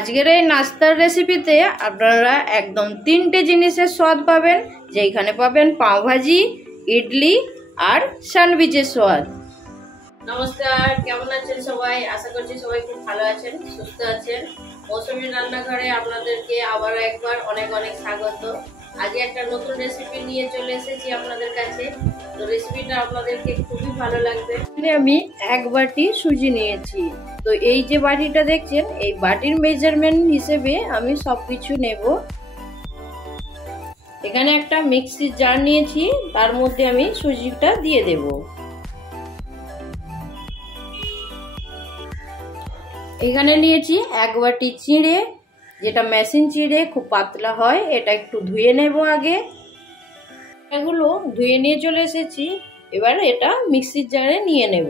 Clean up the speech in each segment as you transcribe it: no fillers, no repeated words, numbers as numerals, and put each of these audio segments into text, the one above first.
আজকের এই নাস্তার রেসিপিতে আপনারা একদম তিনটে জিনিসের স্বাদ পাবেন, যেখানে পাবেন পাওভাজি, ইডলি আর স্যান্ডউইচের স্বাদ। নমস্কার, কেমন আছেন সবাই? আশা করছি সবাই খুব ভালো আছেন, সুস্থ আছেন। মৌসুমী রান্নাঘরে আপনাদেরকে আবার একবার অনেক অনেক স্বাগত। আজকে একটা নতুন রেসিপি নিয়ে চলে এসেছি আপনাদের কাছে। তো রেসিপিটা আপনাদেরকে খুবই ভালো লাগবে। আমি এক বাটি সুজি নিয়েছি। তো এই যে বাটিটা দেখছেন, এই বাটির মেজারমেন্ট হিসেবে আমি সবকিছু নেব। এখানে একটা মিক্সির জার নিয়েছি, তার মধ্যে আমি সুজিটা দিয়ে দেব। এখানে নিয়েছি এক বাটি চিড়ে, যেটা মেশিন চিড়ে, খুব পাতলা হয়। এটা একটু ধুয়ে নেব আগে। এগুলো ধুয়ে নিয়ে চলে এসেছি। এবার এটা মিক্সির জারে নিয়ে নেব।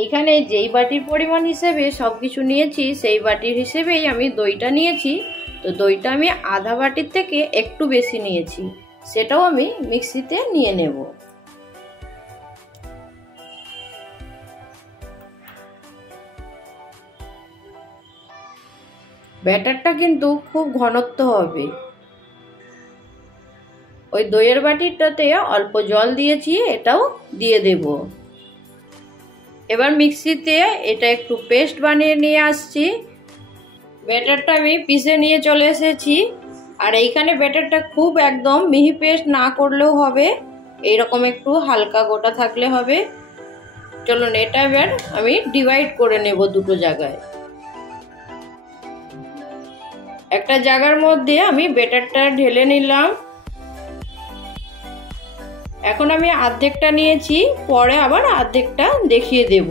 এইখানে যেই বাটির পরিমাণ হিসেবে সবকিছু নিয়েছি, সেই বাটির হিসেবেই আমি দইটা নিয়েছি। তো দইটা আমি আধা বাটির থেকে একটু বেশি নিয়েছি, সেটাও আমি মিক্সিতে নিয়ে নেব। ব্যাটারটা কিন্তু খুব ঘনত্ব হবে। ওই দইয়ের বাটিটাতে অল্প জল দিয়েছি, এটাও দিয়ে দেব। এবার মিক্সিতে এটা একটু পেস্ট বানিয়ে নিয়ে আসছি। ব্যাটারটা আমি পিষে নিয়ে চলে এসেছি। আর এইখানে ব্যাটারটা খুব একদম মিহি পেস্ট না করলেও হবে, এইরকম একটু হালকা গোটা থাকলে হবে। চলুন এটা এবার আমি ডিভাইড করে নেব দুটো জায়গায়। একটা জায়গার মধ্যে আমি ব্যাটারটা ঢেলে নিলাম। এখন আমি অর্ধেকটা নিয়েছি, পরে আবার অর্ধেকটা দেখিয়ে দেব।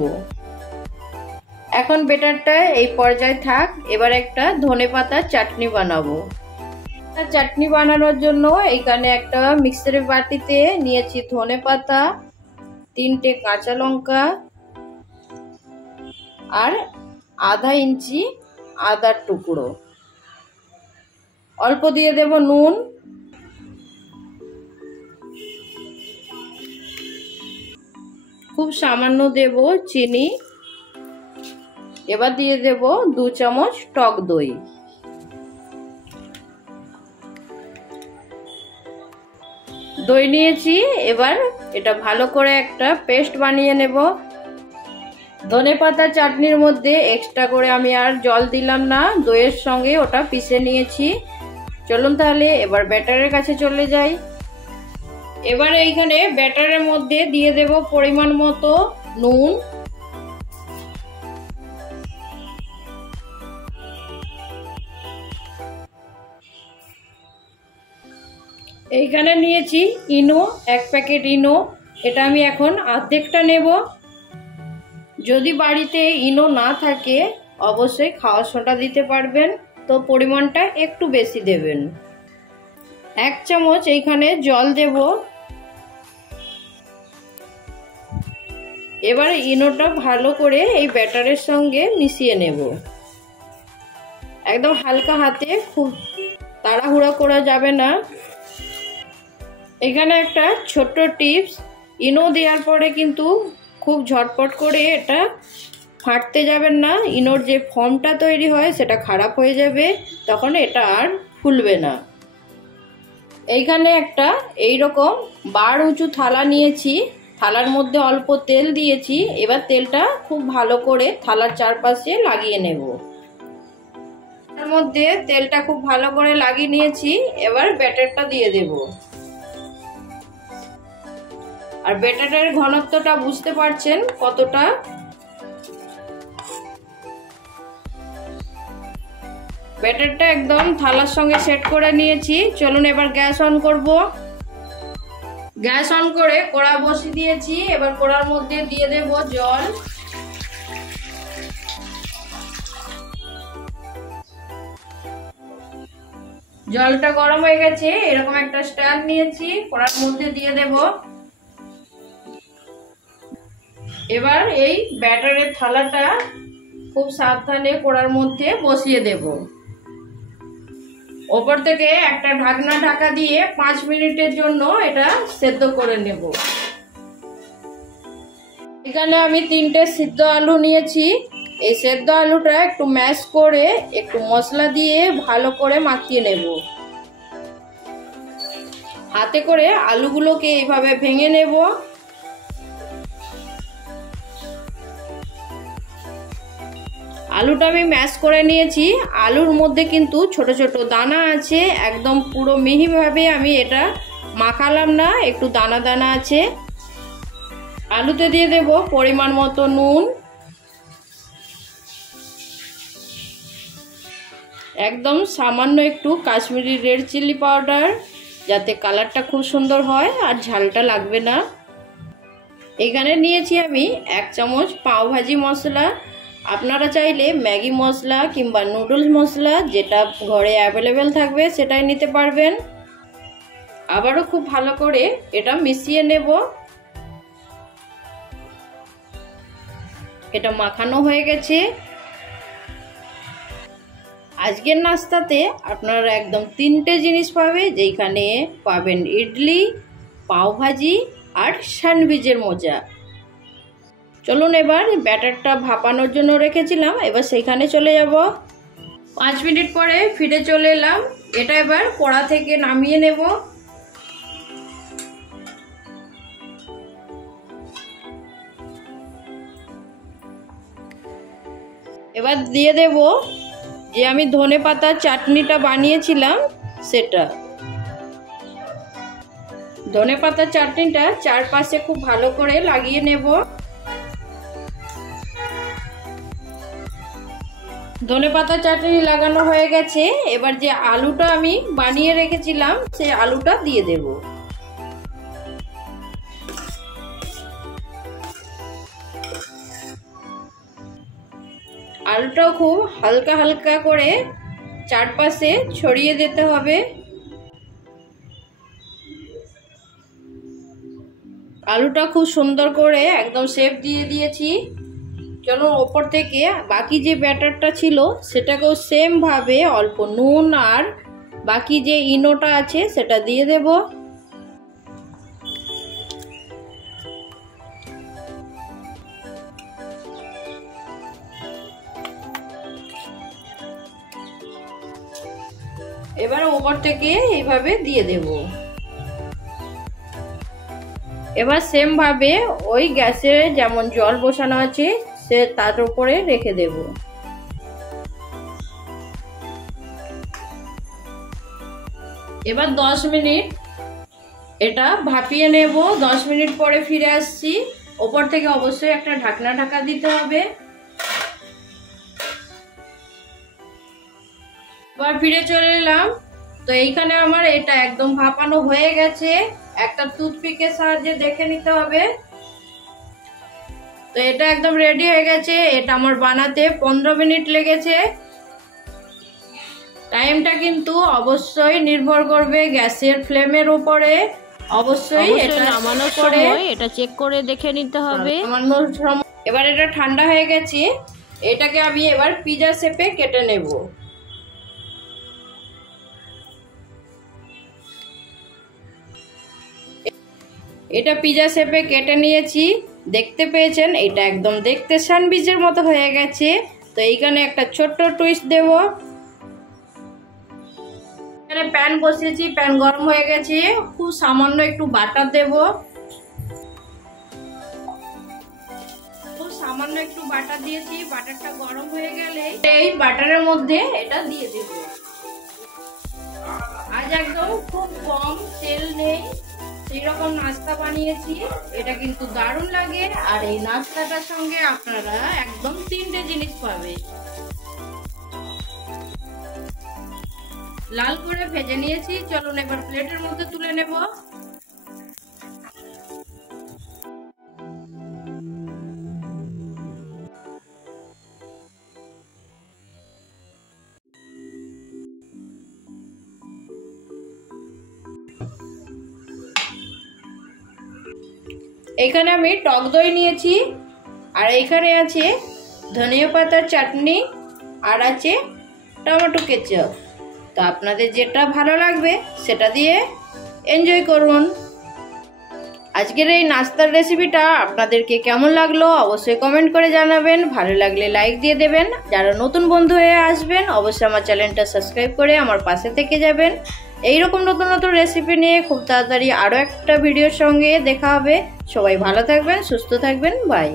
এখন ব্যাটারটা এই পর্যায়ে থাক। এবার একটা ধনেপাতার চাটনি বানাবো। চাটনি বানানোর জন্য এখানে একটা মিক্সারের বাটিতে নিয়েছি ধনেপাতা, 3টে কাঁচা লঙ্কা আর আধা ইঞ্চি আদার টুকরো। অল্প দিয়ে দেব নুন, খুব সামান্য দেব চিনি। এবার দিয়ে দেব 2 চামচ টক দই। দই নিয়েছি, এবার এটা ভালো করে একটা পেস্ট বানিয়ে নেব। ধনেপাতা চাটনির মধ্যে এক্সট্রা করে আমি আর জল দিলাম না, দইয়ের সঙ্গে ওটা পিষে নিয়েছি। চলুন তাহলে এবার ব্যাটারের কাছে চলে যাই। এবার এইখানে ব্যাটারের মধ্যে দিয়ে দেব পরিমাণ মতো নুন, এইখানে নিয়েছি ইনো, 1 প্যাকেট ইনো। এটা আমি এখন অর্ধেকটা নেব। যদি বাড়িতে ইনো না থাকে অবশ্যই খাওয়ার সোডা দিতে পারবেন, তো পরিমাণটা একটু বেশি দেবেন। 1 চামচ এইখানে জল দেব। এবার ইনোটা ভালো করে এই ব্যাটারের সঙ্গে মিশিয়ে নেব। একদম হালকা হাতে, খুব তাড়াহুড়া করা যাবে না। এখানে একটা ছোট্ট টিপস, ইনো দেওয়ার পরে কিন্তু খুব ঝটপট করে এটা ফাটতে যাবেন না। ইনোর যে ফর্মটা তৈরি হয় সেটা খারাপ হয়ে যাবে, তখন এটা আর ফুলবে না। এইখানে একটা এইরকম বার উঁচু থালা নিয়েছি, থালার মধ্যে অল্প তেল দিয়েছি। এবার তেলটা খুব ভালো করে থালার চারপাশে লাগিয়ে নেব। তার মধ্যে তেলটা খুব ভালো করে লাগিয়ে নিয়েছি। এবার ব্যাটারটা দিয়ে দেব। আর ব্যাটারের ঘনত্বটা বুঝতে পারছেন কতটা। ব্যাটারটা একদম থালার সঙ্গে সেট করে নিয়েছি। চলুন এবার গ্যাস অন করব। গ্যাস অন করে কড়া বসিয়ে দিয়েছি। এবার কড়ার মধ্যে দিয়ে দেব জল। জলটা গরম হয়ে গেছে। এরকম একটা স্ট্যান্ড নিয়েছি, কড়ার মধ্যে দিয়ে দেব। এবার এই ব্যাটারের থালাটা খুব সাবধানে কড়ার মধ্যে বসিয়ে দেব। ওপর থেকে একটা ঢাকনা ঢাকা দিয়ে 5 মিনিটের জন্য এটা সেদ্ধ করে নেব। এখানে আমি 3টে সিদ্ধ আলু নিয়েছি। এই সেদ্ধ আলুটা একটু ম্যাশ করে একটু মশলা দিয়ে ভালো করে মাখিয়ে নেব। হাতে করে আলুগুলোকে এইভাবে ভেঙে নেব। আলুটা আমি ম্যাশ করে নিয়েছি। আলুর মধ্যে কিন্তু ছোট ছোট দানা আছে, একদম পুরো মিহিভাবে আমি এটা মাখালাম না, একটু দানা দানা আছে। আলুতে দিয়ে দেব পরিমাণ মতো নুন, একদম সামান্য একটু কাশ্মীরি রেড চিলি পাউডার, যাতে কালারটা খুব সুন্দর হয় আর ঝালটা লাগবে না। এখানে নিয়েছি আমি 1 চামচ পাওভাজি মশলা। আপনারা চাইলে ম্যাগি মশলা কিংবা নুডলস মশলা যেটা ঘরে অ্যাভেলেবেল থাকবে সেটাই নিতে পারবেন। আবারও খুব ভালো করে এটা মিশিয়ে নেব। এটা মাখানো হয়ে গেছে। আজকের নাস্তাতে আপনারা একদম 3টে জিনিস পাবে, যেখানে পাবেন ইডলি, পাওভাজি আর স্যান্ডউইচের মজা। চলুন এবার ব্যাটারটা ভাপানোর জন্য রেখেছিলাম, এবার সেখানে চলে যাব। 5 মিনিট পরে ফিরে চলে এলাম। এটা এবার কড়া থেকে নামিয়ে নেব। এবার দিয়ে দেব যে আমি ধনেপাতার চাটনিটা বানিয়েছিলাম সেটা। ধনেপাতার চাটনিটা চারপাশে খুব ভালো করে লাগিয়ে নেব। ধনেপাতা চাটনি লাগানো হয়ে গেছে। এবার যে আলুটা আমি বানিয়ে রেখেছিলাম সেই আলুটা দিয়ে দেব। আলুটাও খুব হালকা হালকা করে চারপাশে ছড়িয়ে দিতে হবে। আলুটা খুব সুন্দর করে একদম শেপ দিয়ে দিয়েছি। চলো ওপর থেকে বাকি যে ব্যাটারটা ছিল সেটাকেও সেম ভাবে অল্প নুন আর বাকি যে ইনোটা আছে সেটা দিয়ে দেব। এবার ওপর থেকে এইভাবে দিয়ে দেব। এবার সেম ভাবে ওই গ্যাসে যেমন জল বসানো আছে সে তার উপরে রেখে দেব। এবার 10 মিনিট এটা ভাপিয়ে নেব। 10 মিনিট পরে ফিরে আসছি। ওপর থেকে অবশ্যই একটা ঢাকনা ঢাকা দিতে হবে। এবার ফিরে চলে এলাম। তো এইখানে আমার এটা একদম ভাপানো হয়ে গেছে। একটা টুথপিকের সাহায্যে দেখে নিতে হবে। তো এটা একদম রেডি হয়ে গেছে। এটা আমার বানাতে 15 মিনিট লেগেছে। টাইমটা কিন্তু অবশ্যই নির্ভর করবে গ্যাসের ফ্লেমের উপরে। অবশ্যই এটা নামানোর সময় এটা চেক করে দেখে নিতে হবে। এবার এটা ঠান্ডা হয়ে গেছে। এটাকে আমি এবার পিৎজা শেপে কেটে নেব। এটা পিৎজা শেপে কেটে নিয়েছি। দেখতে পেয়েছেন এটা একদম দেখতে স্যান্ডউইচের মতো হয়ে গেছে। তো এইখানে একটা ছোট্ট টুইস্ট দেব। এখানে প্যান বসিয়েছি, প্যান গরম হয়ে গেছে। খুব সামান্য একটু বাটার দেব। খুব সামান্য একটু বাটার দিয়েছি। বাটারটা গরম হয়ে গেলে এই বাটারের মধ্যে এটা দিয়ে দেব। আজ একদম খুব কম তেল নেই সেই রকম নাস্তা বানিয়েছি। এটা কিন্তু দারুণ লাগে। আর এই নাস্তাটার সঙ্গে আপনারা একদম 3টে জিনিস পাবে। লাল করে ভেজে নিয়েছি। চলুন এবার প্লেটের মধ্যে তুলে নেব। এখানে আমি টক দই নিয়েছি, আর এখানে আছে ধনিয়া পাতার চাটনি, আর আছে টমেটো কেচাপ। তো আপনাদের যেটা ভালো লাগবে সেটা দিয়ে এনজয় করুন। আজকের এই নাস্তার রেসিপিটা আপনাদেরকে কেমন লাগলো অবশ্যই কমেন্ট করে জানাবেন। ভালো লাগলে লাইক দিয়ে দেবেন। যারা নতুন বন্ধু হয়ে আসবেন অবশ্যই আমার চ্যানেলটা সাবস্ক্রাইব করে আমার পাশে থেকে যাবেন। এইরকম নতুন নতুন রেসিপি নিয়ে খুব তাড়াতাড়ি আরও একটা ভিডিওর সঙ্গে দেখা হবে। সবাই ভালো থাকবেন, সুস্থ থাকবেন, বাই।